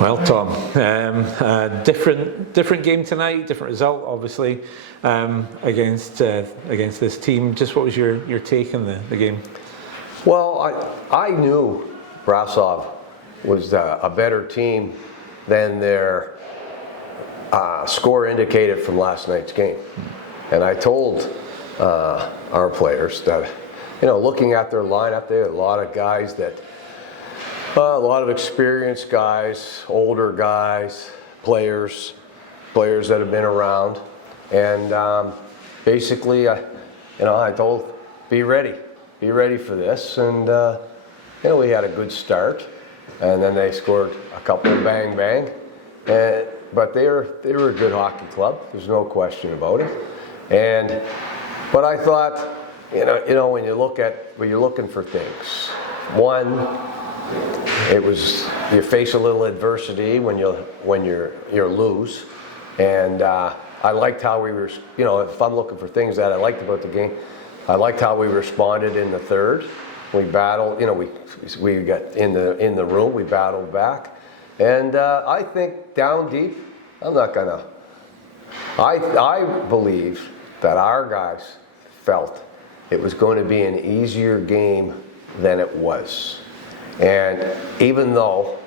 Well, Tom, different game tonight, different result, obviously, against this team. Just what was your take on the game? Well, I knew Brasov was a better team than their score indicated from last night's game, and I told our players that, looking at their lineup, they had a lot of guys that. A lot of experienced guys, older guys, players that have been around, and basically, I told, be ready for this, and we had a good start, and then they scored a couple of bang, but they were a good hockey club. There's no question about it, but I thought, when you look at when you're looking for things, one. It was, you face a little adversity when you lose, and I liked how we were. If I'm looking for things that I liked about the game, I liked how we responded in the third. We battled. We got in the room. We battled back, and I think down deep, I believe that our guys felt it was going to be an easier game than it was. And even though,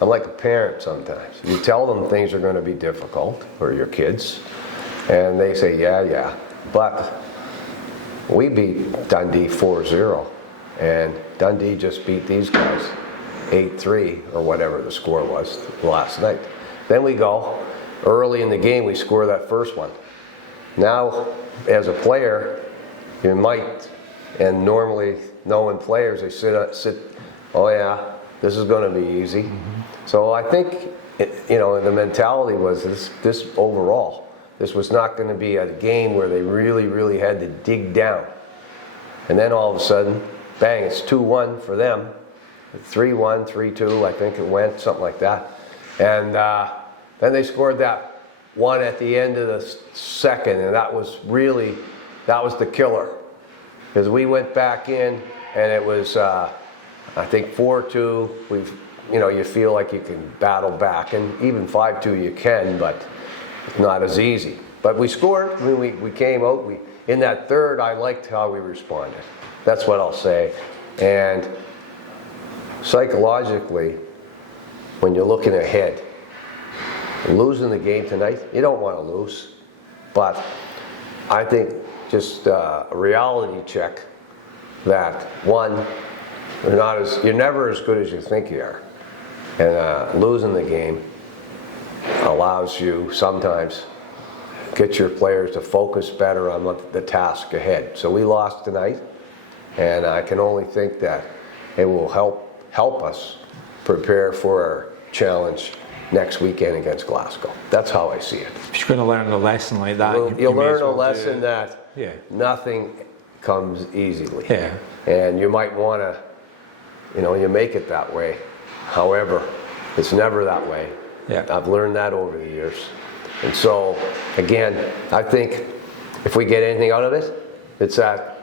I'm like a parent sometimes, you tell them things are going to be difficult for your kids, and they say, yeah, but we beat Dundee 4-0, and Dundee just beat these guys 8-3, or whatever the score was last night. Then we go, early in the game, we score that first one. Now, as a player, you might, and normally knowing players, they sit. Oh yeah, this is going to be easy. Mm-hmm. So I think, the mentality was this overall. This was not going to be a game where they really, really had to dig down. And then all of a sudden, bang, it's 2-1 for them. 3-1, 3-2, I think it went, something like that. And then they scored that one at the end of the second, and that was the killer. Because we went back in, and it was... I think 4-2, you feel like you can battle back, and even 5-2 you can, but it's not as easy. But we scored. We came out. In that third, I liked how we responded. That's what I'll say. And psychologically, when you're looking ahead, losing the game tonight, you don't want to lose. But I think just a reality check that, one, you're never as good as you think you are. And losing the game allows you sometimes get your players to focus better on the task ahead. So we lost tonight, and I can only think that it will help us prepare for our challenge next weekend against Glasgow. That's how I see it. If you're going to learn a lesson like that, you'll learn a lesson that nothing comes easily. Yeah. And you might want to, you make it that way. However, it's never that way. Yeah. I've learned that over the years. And so, again, I think if we get anything out of it, it's that,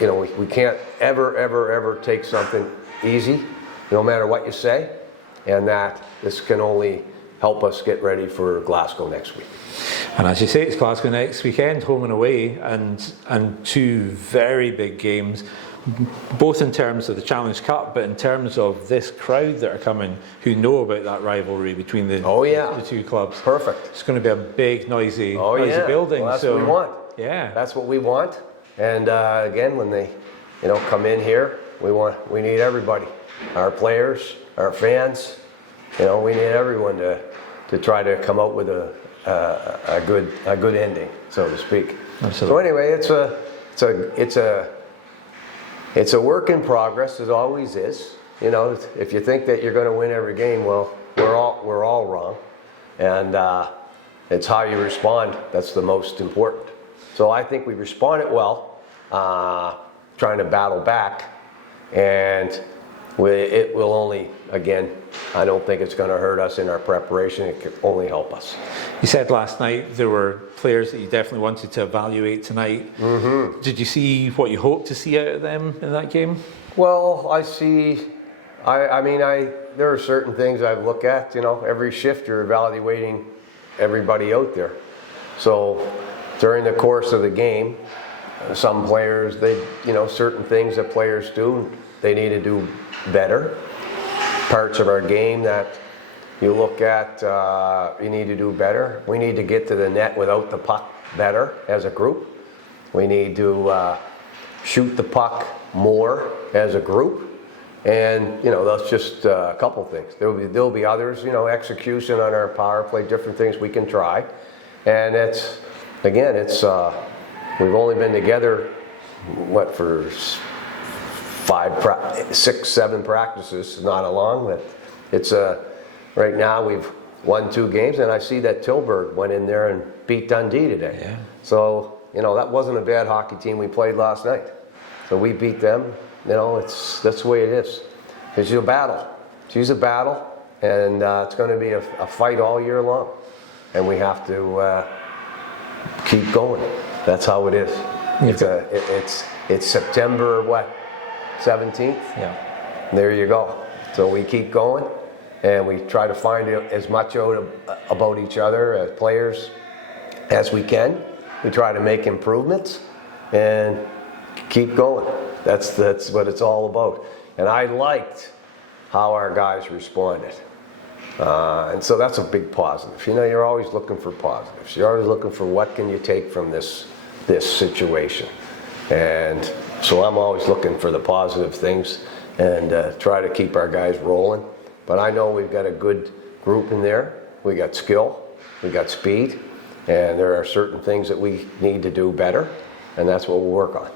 we can't ever take something easy, no matter what you say, and that this can only help us get ready for Glasgow next week. And as you say, it's Glasgow next weekend, home and away, and two very big games, both in terms of the Challenge Cup, but in terms of this crowd that are coming, who know about that rivalry between the two clubs. Perfect. It's going to be a big, noisy building. Well, that's what we want. Yeah. That's what we want. And again, when they, come in here, we need everybody, our players, our fans. We need everyone to try to come out with a good ending, so to speak. Absolutely. So anyway, it's a work in progress. It always is. If you think that you're going to win every game, well, we're all wrong, and it's how you respond that's the most important. So I think we responded well, trying to battle back, and it will only, again, I don't think it's going to hurt us in our preparation. It can only help us. You said last night there were players that you definitely wanted to evaluate tonight. Mm-hmm. Did you see what you hoped to see out of them in that game? Well, I see. I there are certain things I've looked at. You know, every shift you're evaluating everybody out there. So during the course of the game, some players, certain things that players do, they need to do better. Parts of our game that you look at, you need to do better. We need to get to the net without the puck better as a group. We need to shoot the puck more as a group. And, that's just a couple things. There'll be others, execution on our power play, different things we can try. And we've only been together, for 5, 6, 7 practices, not a long, but it's right now we've won 2 games, and I see that Tilburg went in there and beat Dundee today. Yeah. So, that wasn't a bad hockey team we played last night. So we beat them. That's the way it is. It's a battle. She's a battle, and it's going to be a fight all year long. And we have to keep going. That's how it is. It's September, 17th? Yeah. There you go. So we keep going, and we try to find as much out about each other as players as we can. We try to make improvements and keep going. That's what it's all about. And I liked how our guys responded. And so that's a big positive. You're always looking for positives. You're always looking for what can you take from this situation. And so I'm always looking for the positive things and try to keep our guys rolling. But I know we've got a good group in there. We got skill, we got speed, and there are certain things that we need to do better, and that's what we'll work on.